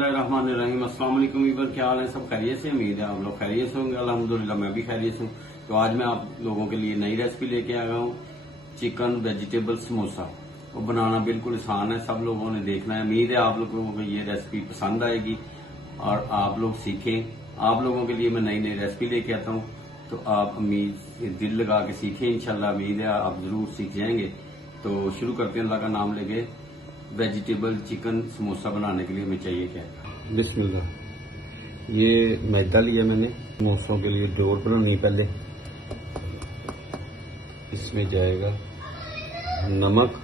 बिस्मिल्लाहिर्रहमानिर्रहीम। अस्सलाम वालेकुम वीवर, क्या हाल है? सब खैरियत से? उम्मीद है आप लोग खैरियत से होंगे। अल्हम्दुलिल्लाह मैं भी खैरियत से हूँ। तो आज मैं आप लोगों के लिए नई रेसिपी लेके आया हूँ, चिकन वेजिटेबल समोसा। वो बनाना बिल्कुल आसान है, सब लोगों ने देखना है। उम्मीद है आप लोगों को ये रेसिपी पसंद आएगी और आप लोग सीखें। आप लोगों के लिए मैं नई नई रेसिपी लेके आता हूँ, तो आप उम्मीद दिल लगा के सीखें। इंशाल्लाह उम्मीद है आप जरूर सीख जाएंगे। तो शुरू करते हैं अल्लाह का नाम लेके। वेजिटेबल चिकन समोसा बनाने के लिए हमें चाहिए क्या? बिस्मिल्लाह। ये मैदा लिया मैंने, समोसों के लिए डोर बनानी पहले। इसमें जाएगा नमक,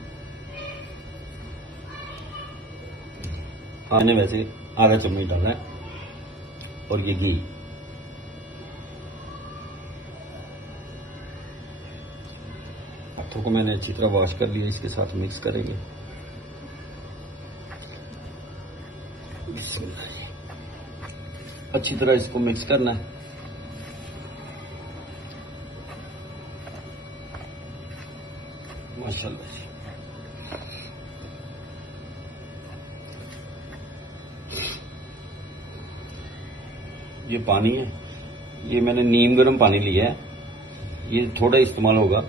मैंने वैसे आधा चम्मच डाला है, और ये घी। हाथों को मैंने अच्छी तरह वॉश कर लिया, इसके साथ मिक्स करेंगे। अच्छी तरह इसको मिक्स करना है। माशाल्लाह जी। ये पानी है, ये मैंने नीम गर्म पानी लिया है, ये थोड़ा इस्तेमाल होगा।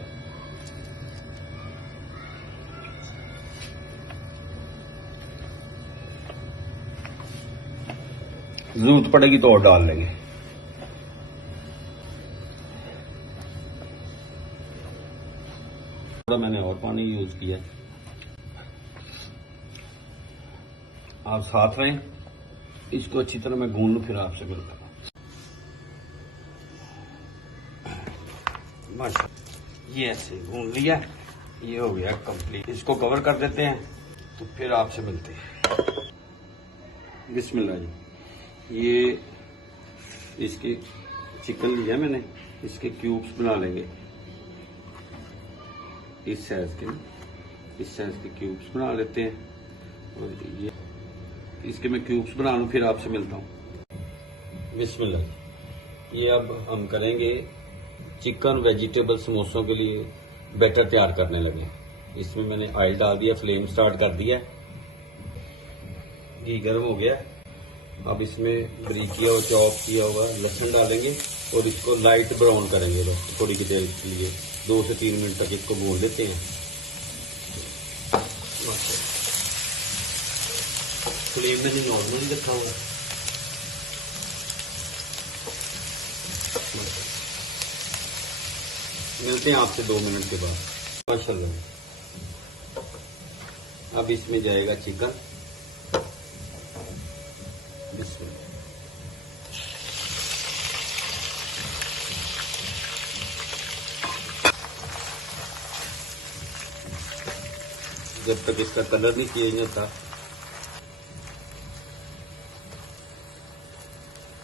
जरूरत पड़ेगी तो और डाल लेंगे। थोड़ा मैंने और पानी यूज किया। आप साथ रहें, इसको अच्छी तरह मैं गूंद लूं, फिर आपसे मिलता हूं। माशाल्लाह, ये ऐसे गूंद लिया, ये हो गया कंप्लीट। इसको कवर कर देते हैं, तो फिर आपसे मिलते हैं। बिस्मिल्लाह जी। ये इसके चिकन लिया मैंने, इसके क्यूब्स बना लेंगे। इस साइज के क्यूब्स बना लेते हैं, और ये इसके मैं क्यूब्स बना लूं, फिर आपसे मिलता हूं। बिस्मिल्लाह। ये अब हम करेंगे चिकन वेजिटेबल समोसों के लिए बैटर तैयार करने लगे। इसमें मैंने ऑयल डाल दिया, फ्लेम स्टार्ट कर दिया, घी गर्म हो गया। अब इसमें बारीक किया और चॉप किया हुआ लहसुन डालेंगे, और इसको लाइट ब्राउन करेंगे थोड़ी की देर के लिए। 2 से 3 मिनट तक इसको भून लेते हैं। फ्लेम मैंने नॉर्मल रखा हुआ। मिलते हैं आपसे 2 मिनट के बाद। माशाल्लाह। अब इसमें जाएगा चिकन। जब तक इसका कलर नहीं चेंज होता,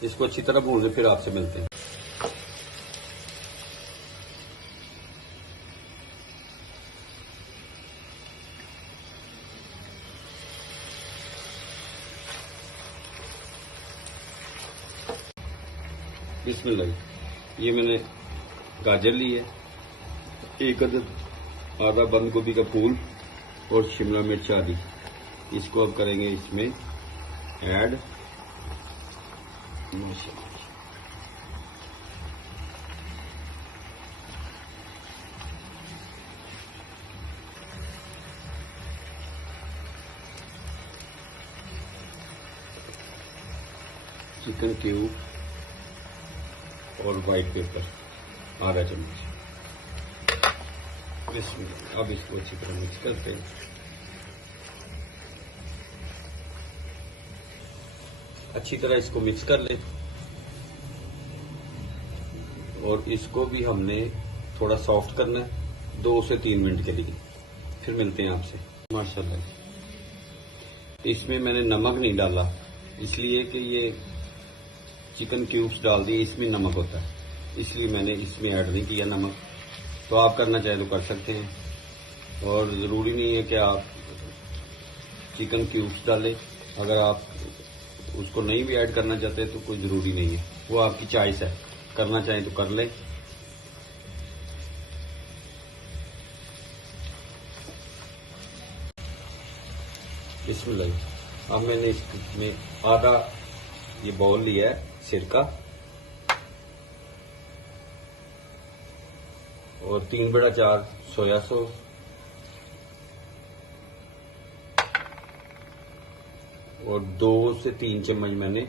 इसको अच्छी तरह भून ले, फिर आपसे मिलते हैं। बिस्मिल्लाह। ये मैंने गाजर ली है, एक आधा बंद गोभी का फूल, और शिमला मिर्च आदि। इसको अब करेंगे इसमें ऐड। माशाल्लाह। चिकन क्यूब और व्हाइट पेपर आधा चम्मच। अब इसको अच्छी तरह मिक्स करते हैं। अच्छी तरह इसको मिक्स कर ले, और इसको भी हमने थोड़ा सॉफ्ट करना है 2 से 3 मिनट के लिए, फिर मिलते हैं आपसे। माशाल्लाह। इसमें मैंने नमक नहीं डाला, इसलिए कि ये चिकन क्यूब्स डाल दिए, इसमें नमक होता है, इसलिए मैंने इसमें ऐड नहीं किया नमक। तो आप करना चाहें तो कर सकते हैं, और ज़रूरी नहीं है कि आप चिकन क्यूब्स डालें। अगर आप उसको नहीं भी ऐड करना चाहते तो कोई ज़रूरी नहीं है, वो आपकी चॉइस है। करना चाहें तो कर लें। बिस्मिल्लाह। अब मैंने इसमें आधा ये बाउल लिया है सिरका और 3/4 सोया सॉस और 2 से 3 चम्मच मैंने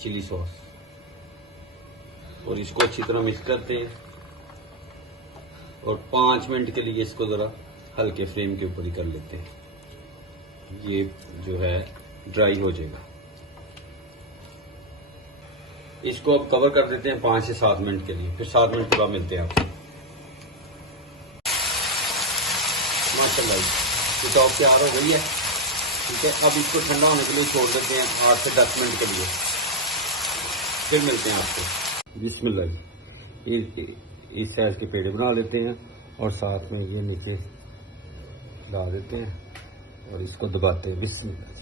चिली सॉस और इसको अच्छी तरह मिक्स करते हैं और 5 मिनट के लिए इसको जरा हल्के फ्लेम के ऊपर ही कर लेते हैं। ये जो है ड्राई हो जाएगा। इसको अब कवर कर देते हैं 5 से 7 मिनट के लिए, फिर 7 मिनट के बाद मिलते हैं आपसे। माशाल्लाह ये टॉप तैयार हो गई है। ठीक है, अब इसको ठंडा होने के लिए छोड़ देते हैं 8 से 10 मिनट के लिए, फिर मिलते हैं आपसे। बिस्मिल्लाह जी, इस साइज के पेड़े बना लेते हैं और साथ में ये नीचे ला देते हैं और इसको दबाते हैं। बिस्मिल्लाह जी,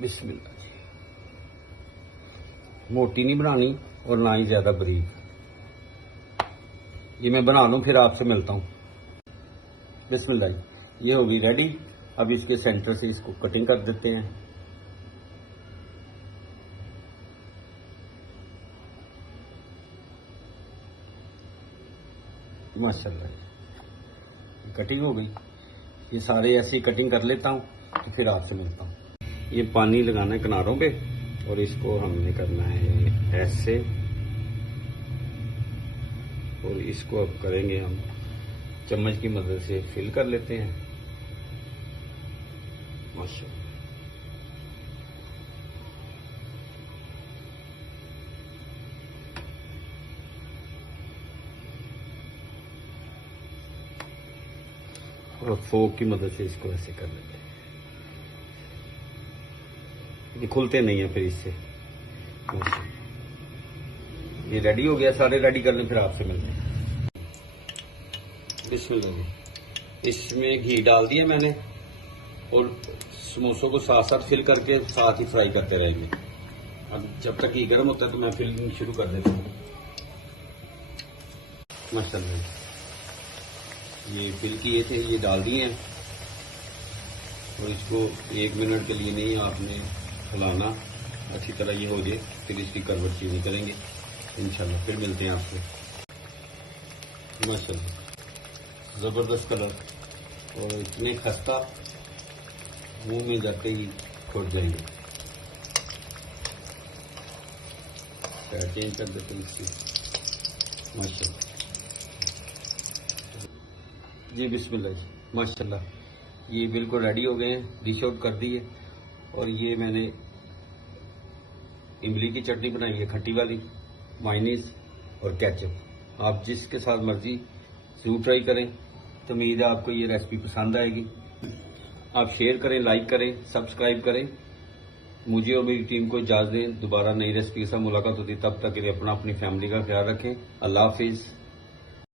बिस्मिल्लाह जी। मोटी नहीं बनानी और ना ही ज्यादा बारीक। ये मैं बना लूं फिर आपसे मिलता हूं। बिस्मिल्लाह जी, ये होगी रेडी। अब इसके सेंटर से इसको कटिंग कर देते हैं। माशाल्लाह कटिंग हो गई। ये सारे ऐसे ही कटिंग कर लेता हूँ तो फिर आपसे मिलता हूँ। ये पानी लगाना है किनारों पे और इसको हमने करना है ऐसे और इसको अब करेंगे हम चम्मच की मदद से फिल कर लेते हैं। माशाल्लाह और फोक की मदद से इसको ऐसे कर लेते हैं। ये खुलते नहीं है फिर इससे। ये रेडी हो गया, सारे रेडी कर लें फिर आपसे मिलते हैं। बिस्मिल्लाह जी, इसमें घी डाल दिया मैंने और समोसों को साथ साथ फिल करके साथ ही फ्राई करते रहेंगे। अब जब तक घी गर्म होता है तो मैं फिलिंग शुरू कर देता हूँ। माशाल्लाह ये फिल किए थे, ये डाल दिए हैं और इसको 1 मिनट के लिए नहीं आपने हिलाना, अच्छी तरह ये हो जाए फिर इसकी करवट चेंज करेंगे इंशाल्लाह। फिर मिलते हैं आपसे। माशाल्लाह जबरदस्त कलर और इतने खस्ता, मुंह में जाते ही खुट जाएंगे। चेंज कर देते हैं इसकी। माशाल्लाह जी, बिस्मिल्लाह जी, माशाल्लाह ये बिल्कुल रेडी हो गए हैं, डिश आउट कर दिए। और ये मैंने इमली की चटनी बनाई है, खट्टी वाली, मायोनीज और केचप। आप जिसके साथ मर्जी जरूर ट्राई करें। तो उम्मीद है आपको ये रेसिपी पसंद आएगी। आप शेयर करें, लाइक करें, सब्सक्राइब करें। मुझे और मेरी टीम को इजाजत दें। दोबारा नई रेसिपी के साथ मुलाकात होती, तब तक के लिए अपनी फैमिली का ख्याल रखें। अल्लाह हाफिज।